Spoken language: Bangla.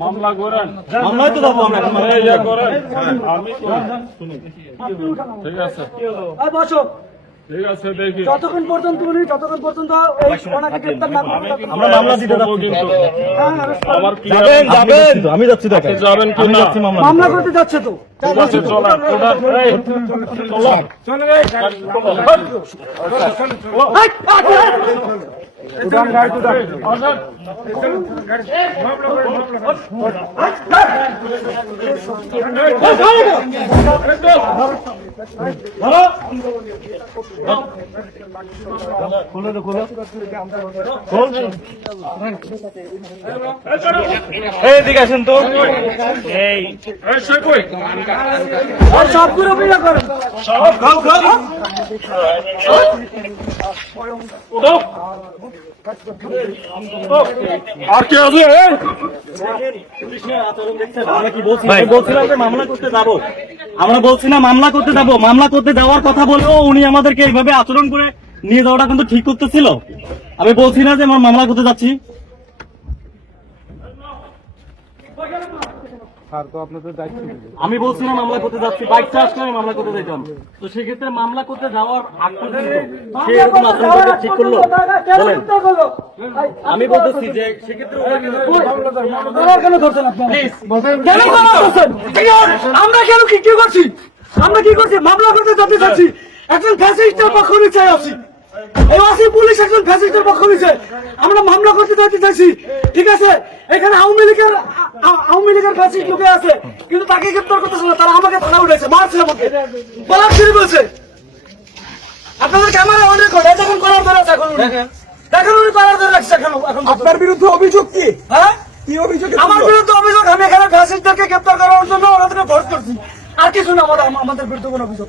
মামলা করেন তো যাব আমরা ইয়ে করেন আমি তো ঠিক আছে বসো ঠিক আছে দেখি যতক্ষণ পর্যন্ত উনি যতক্ষণ পর্যন্ত এই ওনাকে গ্রেপ্তার না আমরা মামলা দিতে কিন্তু হ্যাঁ। আমার কি যাবেন যাবেন আমি যাচ্ছি দেখেন যাবেন কি না? মামলা করতে যাচ্ছে তো ঠিক আছে চলেন ওটা এই চলো এই দিকে আসেন তো। এই এই সে কই আর সবগুলো বিয়ে করেন আমরা বলছি না মামলা করতে যাব। মামলা করতে যাওয়ার কথা বলেও উনি আমাদেরকে এইভাবে আচরণ করে নিয়ে যাওয়াটা কিন্তু ঠিক করতেছিল। আমি বলছি না যে আমরা মামলা করতে যাচ্ছি। আমি বলছি না মামলা করতে যাচ্ছি বাইক চার্জ করে মামলা করতে যাইতাম। তো সেক্ষেত্রে মামলা করতে যাওয়ার আগ পর্যন্ত সে এরকম আচরণ করতে ঠিক করল? বলেন। আমি বলতেছি যে সেক্ষেত্রে কেন ধরছেন আপনারা কেন মামলা করছেন আমরা কেন কি কি করছি? আমরা কি করছি? মামলা করতে যেতে চাচ্ছি একজন ফ্যাসিস্টের পক্ষ নিচে আছি আসি পুলিশ একজন ফ্যাসিস্টের পক্ষ আমরা মামলা করতে চাইছি। ঠিক আছে? এখানে আওয়ামী লীগের আওয়ামী লীগের ফ্যাসিস্ট লোকে আছে। কিন্তু তাকে গ্রেপ্তার করতেছে না। তারা আমাকে থানা উঠেছে মারছে আমাকে। বলার ফিরে বলছে। আপনাদের ক্যামেরা অন রেকর্ড এই দেখুন করার ধরে আছে এখন দেখেন। উনি করার ধরে রাখছে এখন এখন আপনার বিরুদ্ধে অভিযোগ কি? হ্যাঁ? কি অভিযোগ আমার বিরুদ্ধে অভিযোগ আমি এখানে ফ্যাসিস্টদেরকে গ্রেপ্তার করার জন্য ওনাদেরকে ভোট করছি। আর কিছু না আমাদের আমাদের বিরুদ্ধে কোনো অভিযোগ।